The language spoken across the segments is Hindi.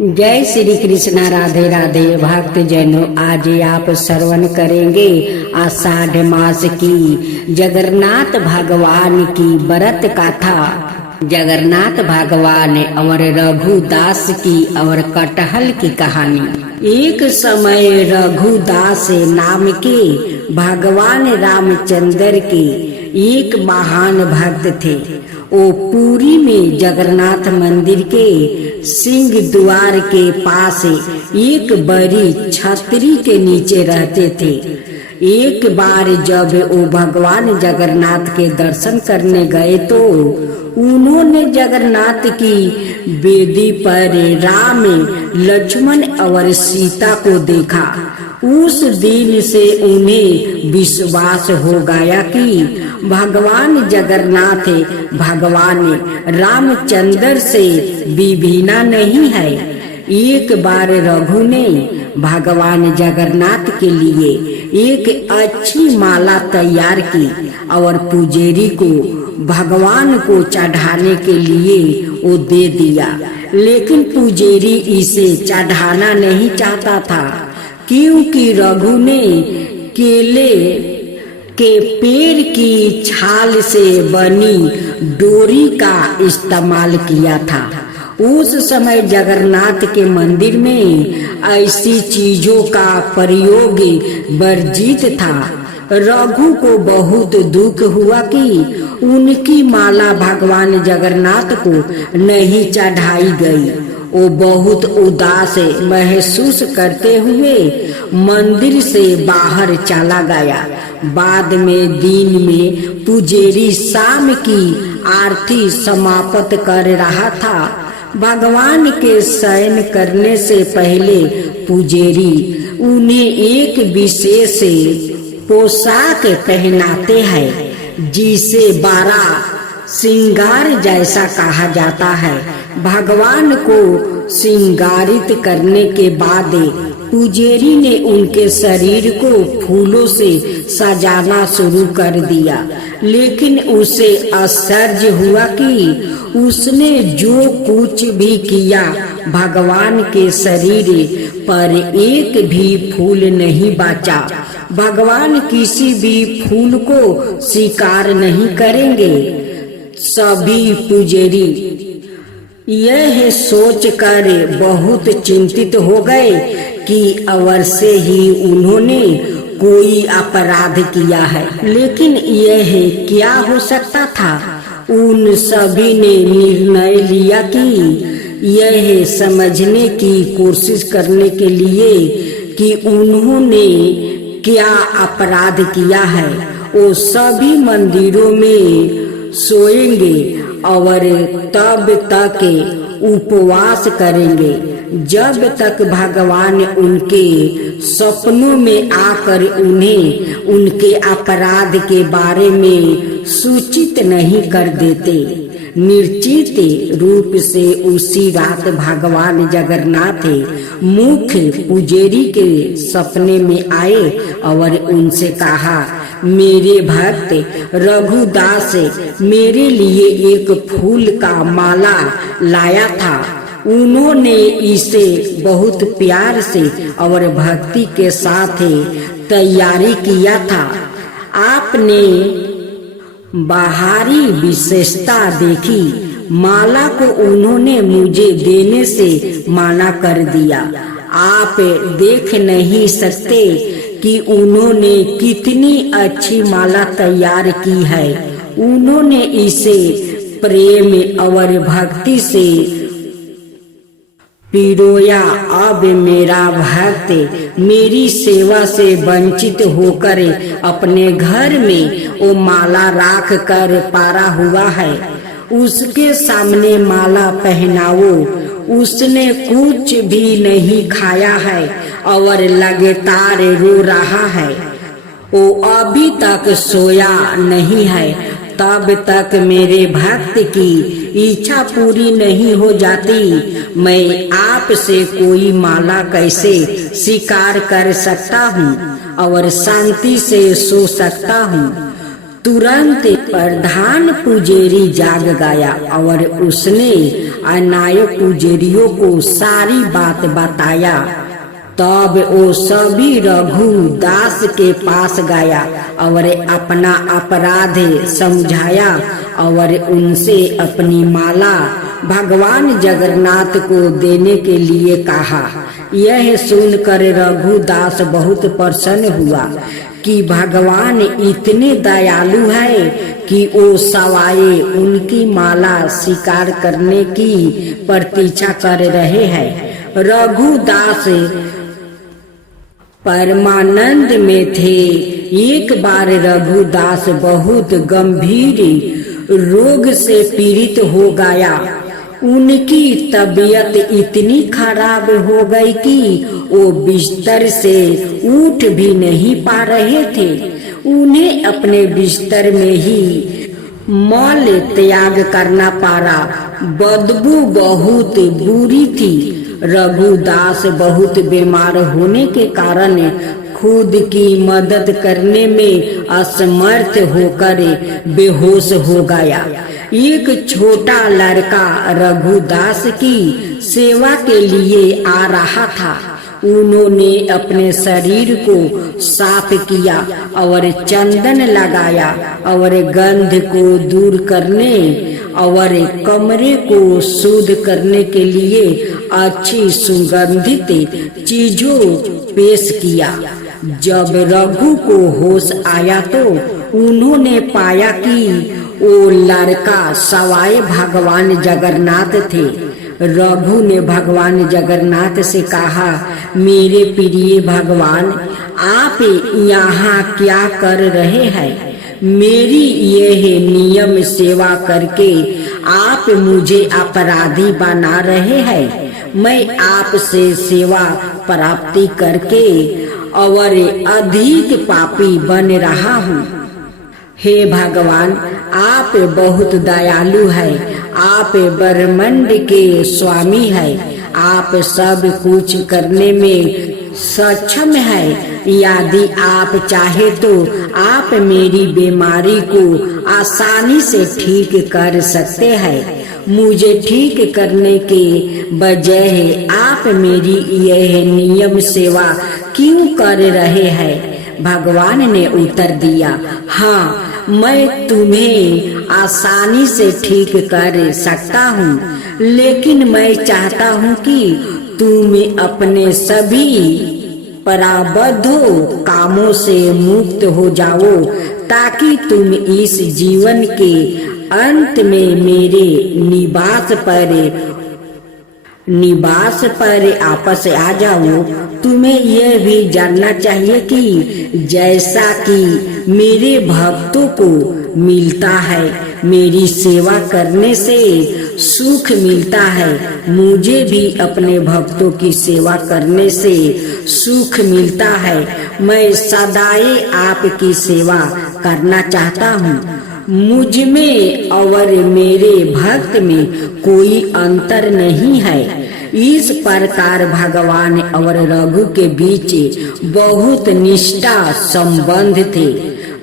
जय श्री कृष्णा, राधे राधे। भक्त जनों, आज आप श्रवण करेंगे आषाढ़ मास की जगन्नाथ भगवान की व्रत कथा। जगन्नाथ भगवान और रघुदास की और कटहल की कहानी। एक समय रघुदास नाम के भगवान रामचंद्र के एक महान भक्त थे। वो पुरी में जगन्नाथ मंदिर के सिंह द्वार के पास एक बड़ी छतरी के नीचे रहते थे। एक बार जब वो भगवान जगन्नाथ के दर्शन करने गए तो उन्होंने जगन्नाथ की वेदी पर राम, लक्ष्मण और सीता को देखा। उस दिन से उन्हें विश्वास हो गया कि भगवान जगन्नाथ भगवान रामचंद्र से विभिन्न नहीं है। एक बार रघु ने भगवान जगन्नाथ के लिए एक अच्छी माला तैयार की और पुजारी को भगवान को चढ़ाने के लिए वो दे दिया। लेकिन पुजारी इसे चढ़ाना नहीं चाहता था, क्योंकि रघु ने केले के पेड़ की छाल से बनी डोरी का इस्तेमाल किया था। उस समय जगन्नाथ के मंदिर में ऐसी चीजों का प्रयोग वर्जित था। रघु को बहुत दुख हुआ कि उनकी माला भगवान जगन्नाथ को नहीं चढ़ाई गई। वो बहुत उदास महसूस करते हुए मंदिर से बाहर चला गया। बाद में दिन में पुजारी शाम की आरती समाप्त कर रहा था। भगवान के शयन करने से पहले पुजारी उन्हें एक विशेष पोशाक पहनाते हैं, जिसे 12 श्रृंगार जैसा कहा जाता है। भगवान को श्रृंगारित करने के बाद पुजारी ने उनके शरीर को फूलों से सजाना शुरू कर दिया। लेकिन उसे आश्चर्य हुआ कि उसने जो कुछ भी किया, भगवान के शरीर पर एक भी फूल नहीं बचा। भगवान किसी भी फूल को स्वीकार नहीं करेंगे। सभी पुजारी यह सोचकर बहुत चिंतित हो गए कि अवश्य ही उन्होंने कोई अपराध किया है। लेकिन यह क्या हो सकता था? उन सभी ने निर्णय लिया कि यह समझने की कोशिश करने के लिए कि उन्होंने क्या अपराध किया है, वो सभी मंदिरों में सोएंगे और तब तक उपवास करेंगे जब तक भगवान उनके सपनों में आकर उन्हें उनके अपराध के बारे में सूचित नहीं कर देते। निश्चित रूप से उसी रात भगवान जगन्नाथ मुख्य पुजारी के सपने में आए और उनसे कहा, मेरे भक्त रघुदास मेरे लिए एक फूल का माला लाया था। उन्होंने इसे बहुत प्यार से और भक्ति के साथ तैयारी किया था। आपने बाहरी विशेषता देखी, माला को उन्होंने मुझे देने से मना कर दिया। आप देख नहीं सकते कि उन्होंने कितनी अच्छी माला तैयार की है। उन्होंने इसे प्रेम और भक्ति से पिरोया। अब मेरा भक्त मेरी सेवा से वंचित होकर अपने घर में वो माला रख कर पारा हुआ है। उसके सामने माला पहनाओ। उसने कुछ भी नहीं खाया है और लगातार रो रहा है। वो अभी तक सोया नहीं है। तब तक मेरे भक्त की इच्छा पूरी नहीं हो जाती। मैं आपसे कोई माला कैसे स्वीकार कर सकता हूँ और शांति से सो सकता हूँ? तुरंत प्रधान पुजारी जाग गया और उसने अनायक पुजारियों को सारी बात बताया। तब वो सभी रघुदास के पास गया और अपना अपराध समझाया और उनसे अपनी माला भगवान जगन्नाथ को देने के लिए कहा। यह सुनकर रघुदास बहुत प्रसन्न हुआ कि भगवान इतने दयालु है कि वो सवाए उनकी माला स्वीकार करने की प्रतीक्षा कर रहे हैं। रघुदास परमानंद में थे। एक बार रघुदास बहुत गंभीर रोग से पीड़ित हो गया। उनकी तबीयत इतनी खराब हो गई कि वो बिस्तर से उठ भी नहीं पा रहे थे। उन्हें अपने बिस्तर में ही मल त्याग करना पड़ा। बदबू बहुत बुरी थी। रघुदास बहुत बीमार होने के कारण खुद की मदद करने में असमर्थ होकर बेहोश हो गया। एक छोटा लड़का रघुदास की सेवा के लिए आ रहा था। उन्होंने अपने शरीर को साफ किया और चंदन लगाया और गंध को दूर करने और कमरे को शुद्ध करने के लिए अच्छी सुगंधित चीजों पेश किया। जब रघु को होश आया तो उन्होंने पाया कि वो लड़का सवाए भगवान जगन्नाथ थे। रघु ने भगवान जगन्नाथ से कहा, मेरे प्रिय भगवान, आप यहाँ क्या कर रहे हैं? मेरी यह नियम सेवा करके आप मुझे अपराधी बना रहे हैं। मैं आपसे सेवा प्राप्ति करके और अधिक पापी बन रहा हूँ। हे भगवान, आप बहुत दयालु हैं। आप ब्रह्मांड के स्वामी हैं। आप सब कुछ करने में सक्षम है। यदि आप चाहे तो आप मेरी बीमारी को आसानी से ठीक कर सकते हैं। मुझे ठीक करने के बजाय आप मेरी यह नियम सेवा क्यों कर रहे हैं? भगवान ने उत्तर दिया, हाँ, मैं तुम्हें आसानी से ठीक कर सकता हूँ, लेकिन मैं चाहता हूँ कि तुम अपने सभी प्रारब्ध कामों से मुक्त हो जाओ, ताकि तुम इस जीवन के अंत में मेरे निवास पर आपस आ जाओ। तुम्हें यह भी जानना चाहिए कि जैसा कि मेरे भक्तों को मिलता है, मेरी सेवा करने से सुख मिलता है, मुझे भी अपने भक्तों की सेवा करने से सुख मिलता है। मैं सदाए आपकी सेवा करना चाहता हूँ। मुझ में और मेरे भक्त में कोई अंतर नहीं है। इस प्रकार भगवान और रघु के बीच बहुत निष्ठा संबंध थे।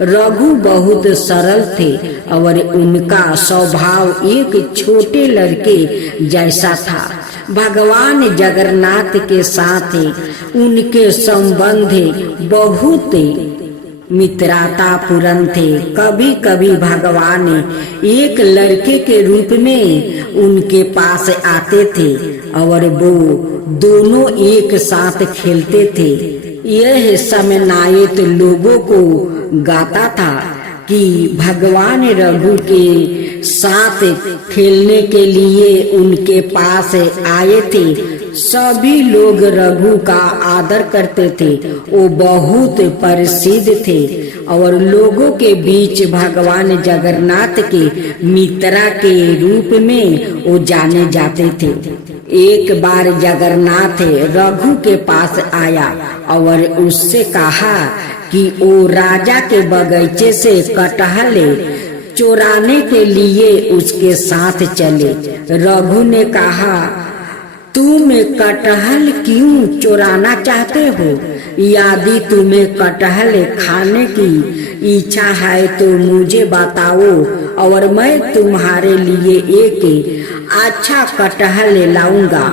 रघु बहुत सरल थे और उनका स्वभाव एक छोटे लड़के जैसा था। भगवान जगन्नाथ के साथ उनके संबंध बहुत मित्रता पूर्ण थे। कभी कभी भगवान एक लड़के के रूप में उनके पास आते थे और वो दोनों एक साथ खेलते थे। यह समनायत लोगों को गाता था कि भगवान रघु के साथ खेलने के लिए उनके पास आए थे। सभी लोग रघु का आदर करते थे। वो बहुत प्रसिद्ध थे और लोगों के बीच भगवान जगन्नाथ के मित्र के रूप में वो जाने जाते थे। एक बार जगन्नाथ रघु के पास आया और उससे कहा कि वो राजा के बगीचे से कटहल चुराने के लिए उसके साथ चले। रघु ने कहा, तुम कटहल क्यों चुराना चाहते हो? यदि तुम्हें कटहल खाने की इच्छा है तो मुझे बताओ और मैं तुम्हारे लिए एक अच्छा कटहल लाऊंगा।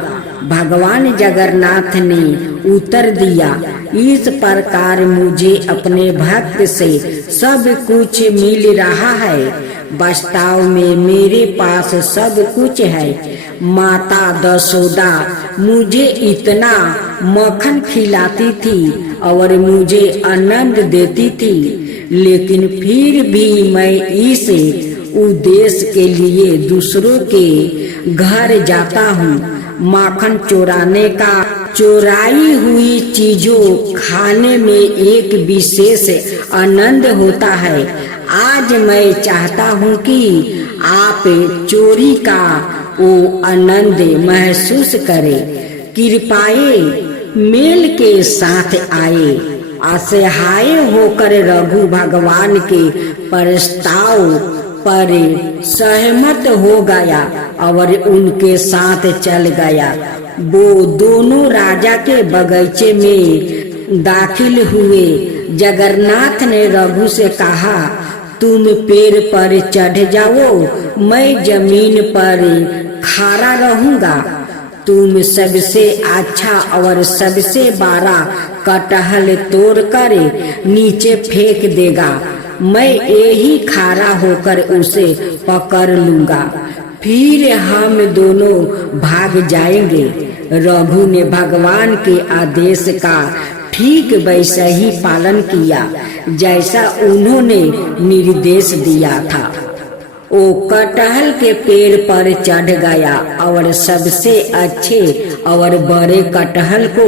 भगवान जगन्नाथ ने उत्तर दिया, इस प्रकार मुझे अपने भक्त से सब कुछ मिल रहा है। वास्तव में मेरे पास सब कुछ है। माता दशोदा मुझे इतना मक्खन खिलाती थी और मुझे आनंद देती थी, लेकिन फिर भी मैं इस उद्देश्य के लिए दूसरों के घर जाता हूँ। माखन चुराने का चुराई हुई चीजों खाने में एक विशेष आनंद होता है। आज मैं चाहता हूँ कि आप चोरी का वो आनंद महसूस करें। कृपाए मेल के साथ आए। असहाय होकर रघु भगवान के प्रस्ताव पर सहमत हो गया और उनके साथ चल गया। वो दोनों राजा के बगीचे में दाखिल हुए। जगन्नाथ ने रघु से कहा, तुम पेड़ पर चढ़ जाओ, मैं जमीन पर खड़ा रहूंगा। तुम सबसे अच्छा और सबसे बड़ा कटहल तोड़कर नीचे फेंक देगा, मैं यही खड़ा होकर उसे पकड़ लूंगा, फिर हम दोनों भाग जाएंगे। रघु ने भगवान के आदेश का ठीक वैसा ही पालन किया जैसा उन्होंने निर्देश दिया था। वो कटहल के पेड़ पर चढ़ गया और सबसे अच्छे और बड़े कटहल को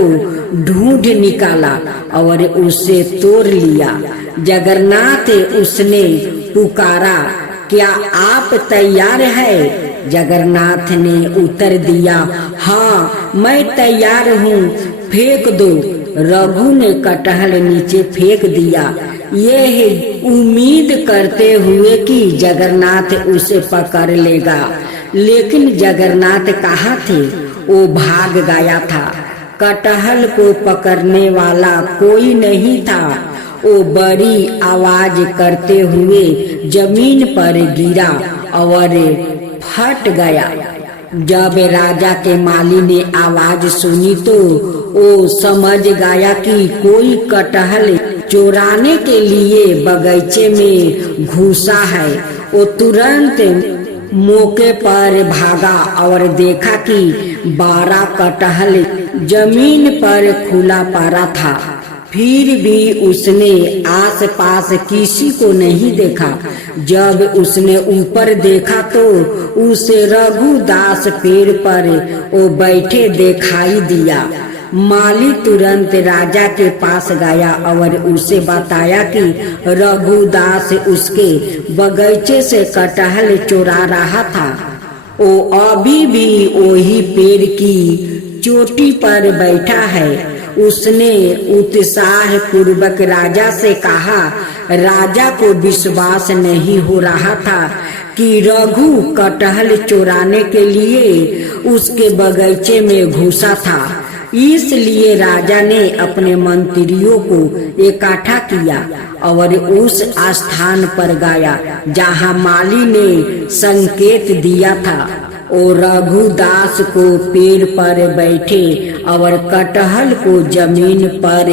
ढूंढ निकाला और उसे तोड़ लिया। जगन्नाथ उसने पुकारा, क्या आप तैयार है? जगन्नाथ ने उत्तर दिया, हाँ मैं तैयार हूँ, फेंक दो। रघु ने कटहल नीचे फेंक दिया, यह उम्मीद करते हुए कि जगन्नाथ उसे पकड़ लेगा, लेकिन जगन्नाथ कहाँ थे? वो भाग गया था। कटहल को पकड़ने वाला कोई नहीं था। वो बड़ी आवाज करते हुए जमीन पर गिरा और फट गया। जब राजा के माली ने आवाज सुनी तो वो समझ गया कि कोई कटहल चुराने के लिए बगीचे में घुसा है। वो तुरंत मौके पर भागा और देखा कि 12 कटहल जमीन पर खुला पड़ा था। फिर भी उसने आसपास किसी को नहीं देखा। जब उसने ऊपर देखा तो उसे रघुदास पेड़ पर वो बैठे दिखाई दिया। माली तुरंत राजा के पास गया और उसे बताया कि रघुदास उसके बगीचे से कटहल चुरा रहा था। वो अभी भी वही पेड़ की चोटी पर बैठा है। उसने उत्साह पूर्वक राजा से कहा। राजा को विश्वास नहीं हो रहा था कि रघु कटहल चुराने के लिए उसके बगीचे में घुसा था। इसलिए राजा ने अपने मंत्रियों को इकट्ठा किया और उस स्थान पर गया जहां माली ने संकेत दिया था। और रघुदास को पेड़ पर बैठे और कटहल को जमीन पर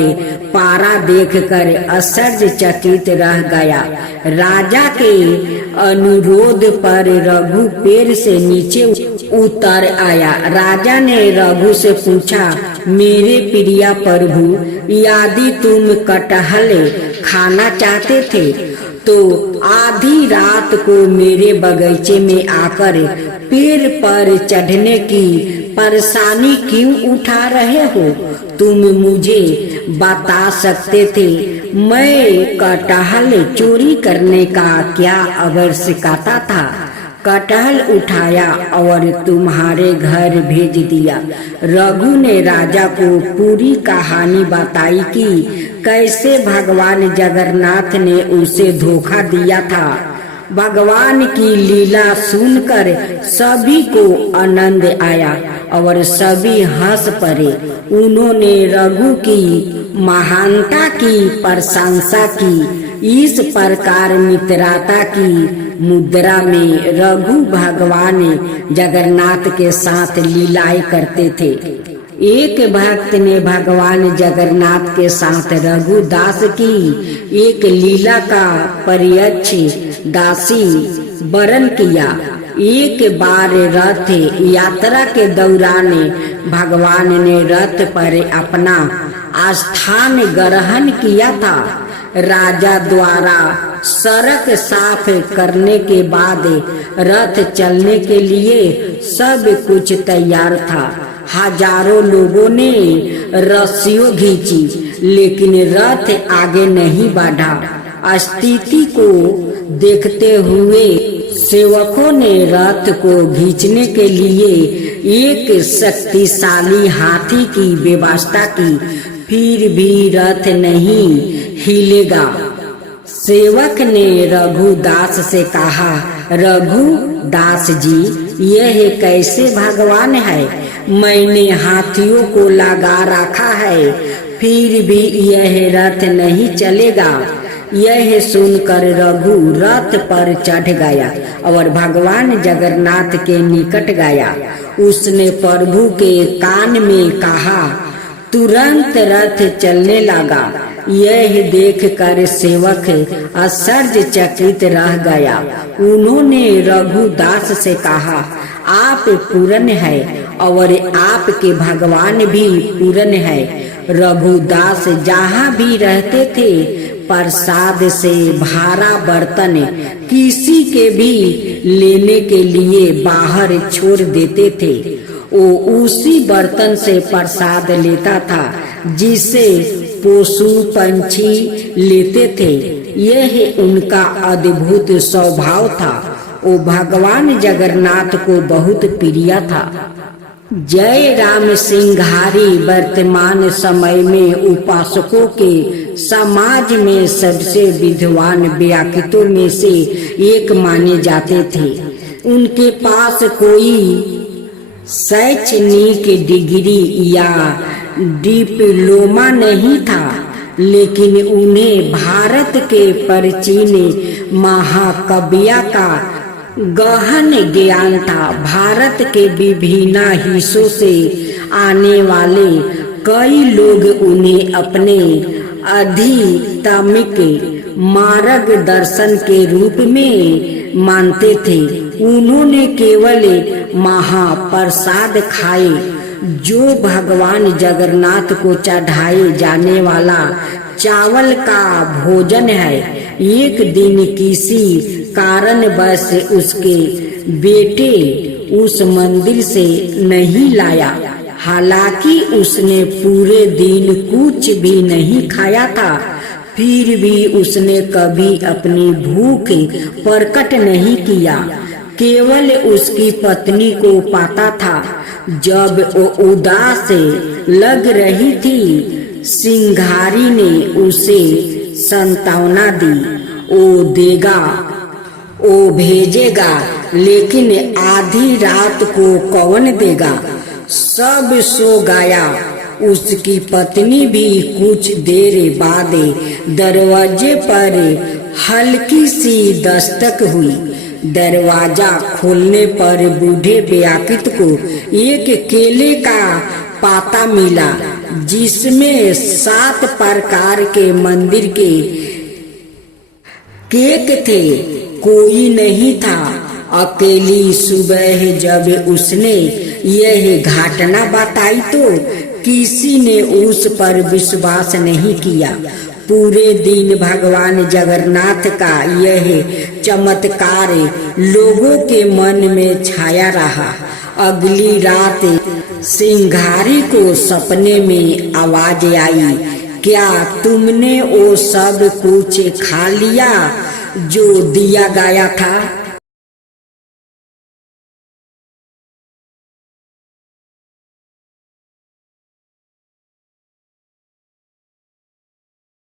पारा देखकर आश्चर्यचकित रह गया। राजा के अनुरोध पर रघु पेड़ से नीचे उतर आया। राजा ने रघु से पूछा, मेरे प्रिय प्रभु, यदि तुम कटहल खाना चाहते थे तो आधी रात को मेरे बगीचे में आकर पेड़ पर चढ़ने की परेशानी क्यों उठा रहे हो? तुम मुझे बता सकते थे, मैं कटहल चोरी करने का क्या आवश्यकता था? कटहल उठाया और तुम्हारे घर भेज दिया। रघु ने राजा को पूरी कहानी बताई कि कैसे भगवान जगन्नाथ ने उसे धोखा दिया था। भगवान की लीला सुनकर सभी को आनंद आया और सभी हंस पड़े। उन्होंने रघु की महानता की प्रशंसा की। इस प्रकार मित्रता की मुद्रा में रघु भगवान जगन्नाथ के साथ लीलाएं करते थे। एक भक्त ने भगवान जगन्नाथ के साथ रघुदास की एक लीला का परियच्छ दासी वरण किया। एक बार रथ यात्रा के दौरान भगवान ने रथ पर अपना स्थान ग्रहण किया था। राजा द्वारा सड़क साफ करने के बाद रथ चलने के लिए सब कुछ तैयार था। हजारों लोगों ने रस्सियों खींची, लेकिन रथ आगे नहीं बढ़ा। स्थिति को देखते हुए सेवकों ने रथ को खींचने के लिए एक शक्तिशाली हाथी की व्यवस्था की, फिर भी रथ नहीं हिलेगा। सेवक ने रघुदास से कहा, रघुदास जी, यह कैसे भगवान है? मैंने हाथियों को लगा रखा है, फिर भी यह रथ नहीं चलेगा। यह सुनकर रघु रथ पर चढ़ गया और भगवान जगन्नाथ के निकट गया। उसने प्रभु के कान में कहा, तुरंत रथ चलने लगा। यह देखकर सेवक आश्चर्यचकित रह गया। उन्होंने रघुदास से कहा, आप पूर्ण है और आपके भगवान भी पूर्ण है। रघुदास जहाँ भी रहते थे प्रसाद से भरा बर्तन किसी के भी लेने के लिए बाहर छोड़ देते थे। वो उसी बर्तन से प्रसाद लेता था जिसे पशु पंछी लेते थे। यह उनका अद्भुत स्वभाव था। वो भगवान जगन्नाथ को बहुत प्रिय था। जय राम सिंघारी वर्तमान समय में उपासकों के समाज में सबसे विद्वान व्यक्तित्वों में से एक माने जाते थे। उनके पास कोई शैक्षणिक डिग्री या डिप्लोमा नहीं था, लेकिन उन्हें भारत के प्राचीन महाकाव्य का गहन ज्ञान था। भारत के विभिन्न हिस्सों से आने वाले कई लोग उन्हें अपने आध्यात्मिक मार्गदर्शन के रूप में मानते थे। उन्होंने केवल महाप्रसाद खाए, जो भगवान जगन्नाथ को चढ़ाए जाने वाला चावल का भोजन है। एक दिन किसी कारणवश उसके बेटे उस मंदिर से नहीं लाया। हालांकि उसने पूरे दिन कुछ भी नहीं खाया था, फिर भी उसने कभी अपनी भूख प्रकट नहीं किया। केवल उसकी पत्नी को पता था। जब वो उदास लग रही थी, सिंघारी ने उसे सांत्वना दी। वो देगा, वो भेजेगा, लेकिन आधी रात को कौन देगा? सब सो गया। उसकी पत्नी भी कुछ देर बाद दरवाजे पर हल्की सी दस्तक हुई। दरवाजा खोलने पर बूढ़े व्यक्ति को एक केले का पाता मिला, जिसमें 7 प्रकार के मंदिर के केक थे। कोई नहीं था। अकेली सुबह जब उसने यह घटना बताई तो किसी ने उस पर विश्वास नहीं किया। पूरे दिन भगवान जगन्नाथ का यह चमत्कार लोगों के मन में छाया रहा। अगली रात सिंघारी को सपने में आवाज आई, क्या तुमने वो सब कुछ खा लिया जो दिया गया था?